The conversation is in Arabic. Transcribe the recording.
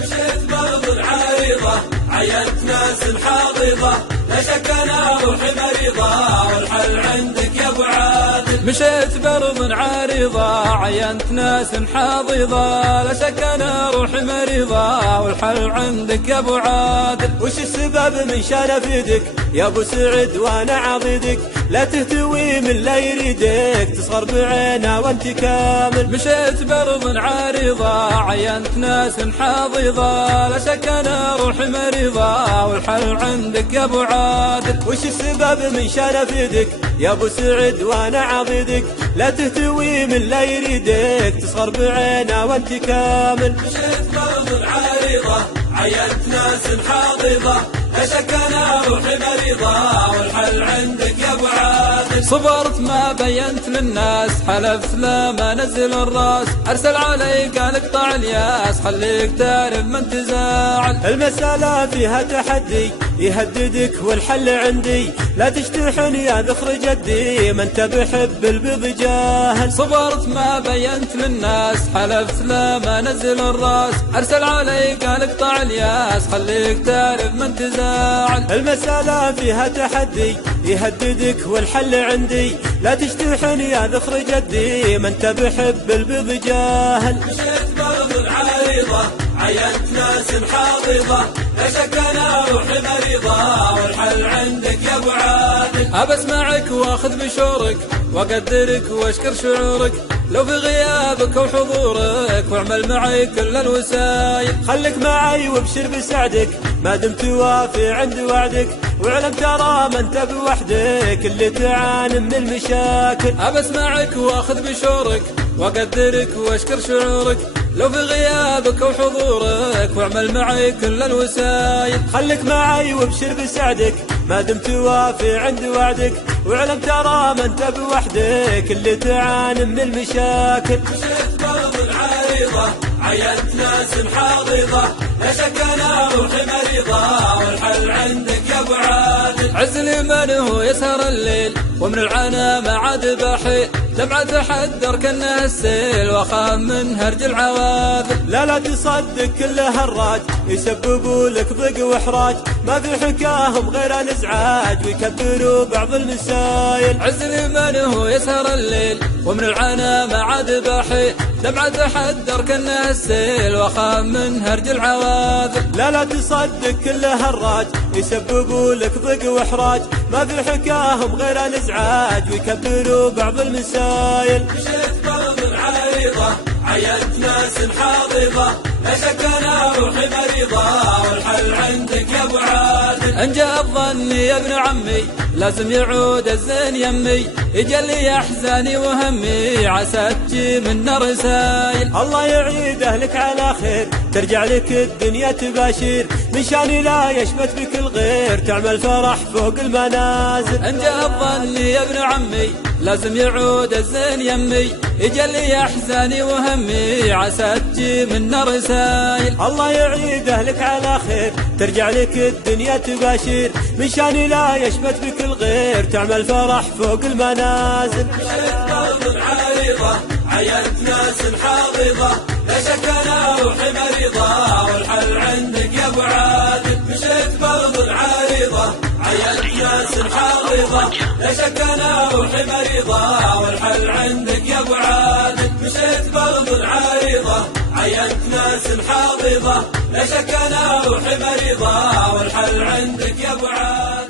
مشيت برض العريضة عينت ناس حاضضة، لا شك انا روحي مريضة والحل عندك يا ابو عادل. مشيت برض عريضة عينت ناس حاضضة، لا شك انا روحي مريضة والحل عندك يا ابو عادل. وش السبب من شان في يدك يا ابو سعد وانا عضيدك، لا تهتوي من لا يريدك تصغر بعينه وانت كامل. مشيت برض عريضة عينت ناس حاضضة، لا شك انا روحي مريضة والحل عندك يا ابو عادل. وش السبب من شان في يدك يا ابو سعد وانا عضيدك، لا تهتوي من لا يريدك تصغر بعينه وانت كامل. مشيت برض العريضة عينت ناس حاضضة، لا شك انا روحي مريضة والحل عندك يا ابو عادل. صبرت ما بينت للناس، حلفت لا ما نزل الراس، ارسل علي قال اقطع الياس خليك تعرف من تزاعل. المسألة فيها تحدي يهددك والحل عندي، لا تشتحن يا ذخر جدي ما انت بحب البيض جاهل. صبرت ما بينت للناس، حلفت لا ما نزل الراس، ارسل علي قال اقطع الياس خليك تعرف من تزاعل. المسألة فيها تحدي يهددك والحل عندي، لا تشتحن يا ذخر جدي ما انت بحب البيض جاهل. مشيت برض العريضة عينت ناس حاضضة، لا شك انا روحي مريضة والحل عندك يا ابو عادل. ابى اسمعك واخذ بشورك واقدرك واشكر شعورك، لو في غيابك وحضورك واعمل معي كل الوسايل. خليك معي وابشر بسعدك ما دمت وافي عند وعدك، واعلم ترى ما انت بوحدك اللي تعاني من المشاكل. ابى اسمعك واخذ بشورك واقدرك واشكر شعورك، لو في غيابك وحضورك واعمل معي كل الوسايل. خليك معي وابشر بسعدك ما دمت وافي عند وعدك، واعلم ترى ما انت بوحدك اللي تعاني من المشاكل. مشيت برض العريضة عينت ناس حاضضة، لا شك انا روحي مريضة والحل عندك يا ابو عادل. عزلي من هو يسهر الليل ومن العنا ما عاد بحيل، دمعة تحدر كانها السيل واخاف من هرج العواذل. لا تصدق كل هراج يسببوا لك ضيق واحراج، ما في حكاهم غير الازعاج ويكبروا بعض المسايل. عزلي من هو يسهر الليل ومن العنا ما عاد بحيل، دمعة تحدر كانها السيل واخاف من هرج العواذل. لا تصدق كل هراج يسببوا لك ضيق واحراج، ما في حكاهم غير الازعاج ويكبروا بعض المسايل. مشيت برض العريضة عينت ناس حاضضة، لا شك انا روحي مريضة والحل عندك يا ابو عادل. ان جاء الظن يا ابن عمي لازم يعود الزين يمي، يجلي احزاني وهمي عسى تجي منا رسايل. الله يعيد اهلك على خير ترجع لك الدنيا تباشير، من شان لا يشمت بك الغير تعمل فرح فوق المنازل. ان جاء الظن يا ابن عمي لازم يعود الزين يمي، يجلي احزاني وهمي عسى تجي منا رسايل. الله يعيد اهلك على خير ترجع لك الدنيا تباشير، من شان لا يشمت بك الغير تعمل فرح فوق المنازل. مشيت برض العريضة عينت ناس حاضضة، لا شك انا روحي مريضة والحل عندك يا ابو عادل. مشيت برض العريضة عينت ناس حاضضة، لا شك انا روحي مريضة والحل عندك يا ابو عادل. مشيت برض العريضة عينت ناس حاضضة، لا شك انا روحي مريضة والحل عندك يا ابو عادل.